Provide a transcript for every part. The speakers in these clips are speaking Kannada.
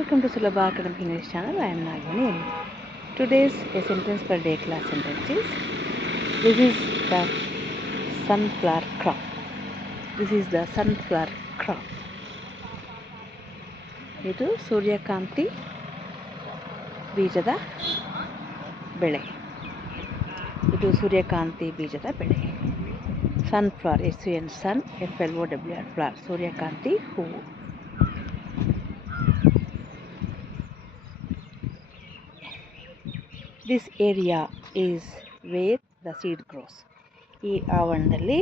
welcome to Sulabha Academic English channel. I am Nagini. Today's a sentence per day class sentence is This is the sunflower crop. This is the sunflower crop. ಇದು ಸೂರ್ಯಕಾಂತಿ ಬೀಜದ ಬೆಳೆ ಇದು ಸೂರ್ಯಕಾಂತಿ ಬೀಜದ ಬೆಳೆ sunflower S N sun F L O W R flower ಸೂರ್ಯಕಾಂತಿ ಹೂವು this area is where the seed grows ಈ ಆವರಣದಲ್ಲಿ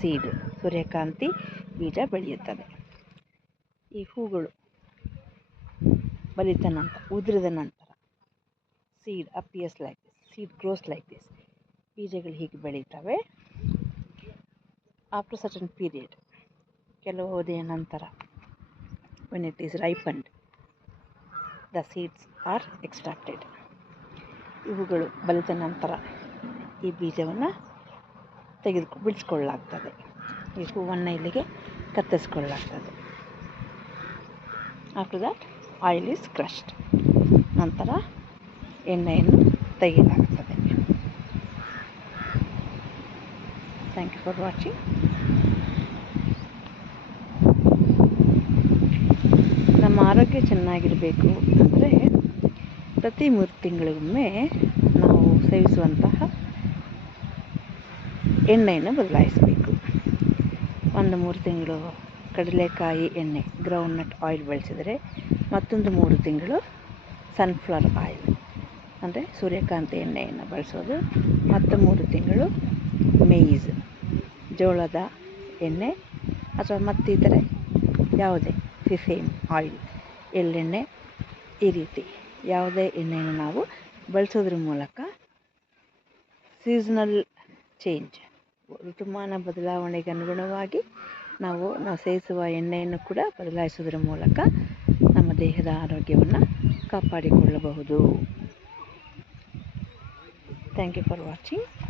ಸೀಡ್ ಸೂರ್ಯಕಾಂತಿ ಬೀಜ ಬೆಳೆಯುತ್ತದೆ ಈ ಹೂಗಳು ಬಲಿತ ನಂತರ, ಉದುರಿದ ನಂತರ seed appears like this seed grows like this ಬೀಜಗಳು ಹೀಗೆ ಬೆಳೀತವೆ. ಆಫ್ಟರ್ ಸರ್ಟನ್ ಪೀರಿಯಡ್ ಕೆಲವು ಅವಧಿಯ ನಂತರ when it is ripened the seeds are extracted ಇವುಗಳು ಬಲಿತ ನಂತರ ಈ ಬೀಜವನ್ನು ತೆಗೆದು ಬಿಡಿಸ್ಕೊಳ್ಳಾಗ್ತದೆ ಈ ಹೂವನ್ನು ಇಲ್ಲಿಗೆ ಕತ್ತರಿಸ್ಕೊಳ್ಳಾಗ್ತದೆ after that oil is crushed ನಂತರ ಎಣ್ಣೆಯನ್ನು ತೆಗೆಯಲಾಗ್ತದೆ. ಥ್ಯಾಂಕ್ ಯು ಫಾರ್ ವಾಚಿಂಗ್ ನಮ್ಮ ಆರೋಗ್ಯ ಚೆನ್ನಾಗಿರಬೇಕು ಅಂದರೆ ಪ್ರತಿ ಮೂರು ತಿಂಗಳಿಗೊಮ್ಮೆ ನಾವು ಸೇವಿಸುವಂತಹ ಎಣ್ಣೆಯನ್ನು ಬದಲಾಯಿಸಬೇಕು. ಒಂದು ಮೂರು ತಿಂಗಳು ಕಡಲೆಕಾಯಿ ಎಣ್ಣೆ ಗ್ರೌಂಡ್ನಟ್ ಆಯಿಲ್ ಬಳಸಿದರೆ ಮತ್ತೊಂದು ಮೂರು ತಿಂಗಳು ಸನ್ಫ್ಲವರ್ ಆಯಿಲ್ ಅಂದರೆ ಸೂರ್ಯಕಾಂತಿ ಎಣ್ಣೆಯನ್ನು ಬಳಸೋದು. ಮತ್ತು ಮೂರು ತಿಂಗಳು ಮೇಯ್ಸ್ ಜೋಳದ ಎಣ್ಣೆ ಅಥವಾ ಮತ್ತಿತರೆ ಯಾವುದೇ ಫಿಫೇಮ್ ಆಯಿಲ್ ಎಳ್ಳೆಣ್ಣೆ ಈ ರೀತಿ. ಯಾವುದೇ ಎಣ್ಣೆಯನ್ನು ನಾವು ಬಳಸೋದ್ರ ಮೂಲಕ ಸೀಸನಲ್ ಚೇಂಜ್ ಋತುಮಾನ ಬದಲಾವಣೆಗೆ ಅನುಗುಣವಾಗಿ ನಾವು ನಾವು ಸೇವಿಸುವ ಎಣ್ಣೆಯನ್ನು ಕೂಡ ಬದಲಾಯಿಸೋದ್ರ ಮೂಲಕ ನಮ್ಮ ದೇಹದ ಆರೋಗ್ಯವನ್ನು ಕಾಪಾಡಿಕೊಳ್ಳಬಹುದು. Thank you for watching